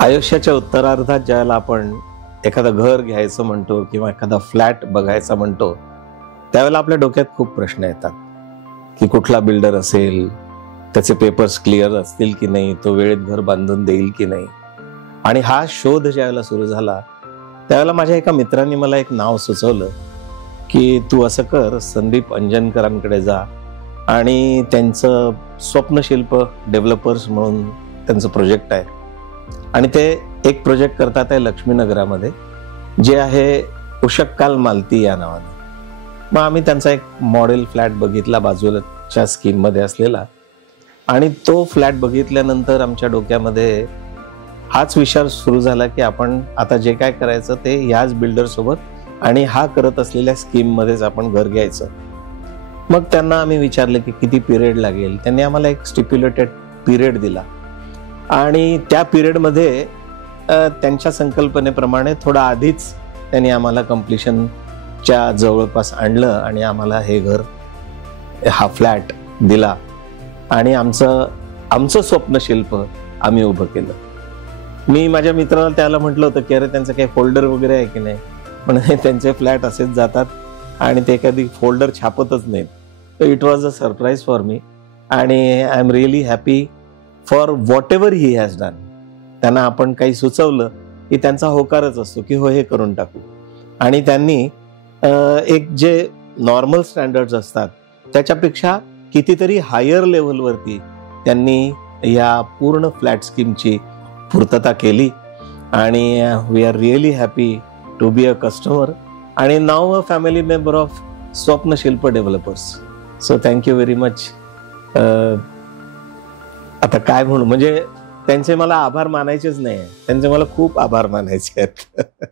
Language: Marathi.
आयुष्याच्या उत्तरार्धात ज्यावेळेला आपण एखादं घर घ्यायचं म्हणतो किंवा एखादा फ्लॅट बघायचा म्हणतो, त्यावेळेला आपल्या डोक्यात खूप प्रश्न येतात की कुठला बिल्डर असेल, त्याचे पेपर्स क्लिअर असतील की नाही, तो वेळेत घर बांधून देईल की नाही. आणि हा शोध ज्यावेळेला सुरू झाला त्यावेळेला माझ्या एका मित्राने मला एक नाव सुचवलं की तू असं कर, संदीप अंजनकरांकडे जा आणि त्यांचं स्वप्नशिल्प डेव्हलपर्स म्हणून त्यांचं प्रोजेक्ट आहे आणि ते एक प्रोजेक्ट करतात आहे लक्ष्मीनगरामध्ये, जे आहे उषक्काल मालती या नावाने. मग आम्ही त्यांचा एक मॉडेल फ्लॅट बघितला बाजूच्या स्कीममध्ये असलेला, आणि तो फ्लॅट बघितल्यानंतर आमच्या डोक्यामध्ये हाच विचार सुरू झाला की आपण आता जे काय करायचं ते ह्याच बिल्डर सोबत आणि हा करत असलेल्या स्कीम मध्येच आपण घर घ्यायचं. मग त्यांना आम्ही विचारलं की किती पिरियड लागेल. त्यांनी आम्हाला एक स्टिप्युलेटेड पिरियड दिला आणि त्या पिरियडमध्ये त्यांच्या संकल्पनेप्रमाणे थोडं आधीच त्यांनी आम्हाला कम्प्लिशनच्या जवळपास आणलं आणि आम्हाला हे घर, हा फ्लॅट दिला आणि आमचं स्वप्नशिल्प आम्ही उभं केलं. मी माझ्या मित्राला त्याला म्हटलं होतं की अरे त्यांचं काही फोल्डर वगैरे आहे की नाही, पण त्यांचे फ्लॅट असेच जातात आणि ते कधी फोल्डर छापतच नाहीत. तर it was a surprise for me आणि I am really happy for whatever he has done. त्यांना आपण काही सुचवलं की त्यांचा होकारच असतो की हो, हे करून टाकू. आणि त्यांनी एक जे नॉर्मल स्टँडर्ड्स असतात त्याच्यापेक्षा कितीतरी हायर लेव्हलवरती त्यांनी या पूर्ण फ्लॅट स्कीमची पूर्तता केली आणि we are really happy to be a customer आणि now a family member of Swapnashilp developers. So thank you very much. आता काय म्हणू, म्हणजे त्यांचे मला आभार मानायचेच नाही, त्यांचे मला खूप आभार मानायचे आहेत.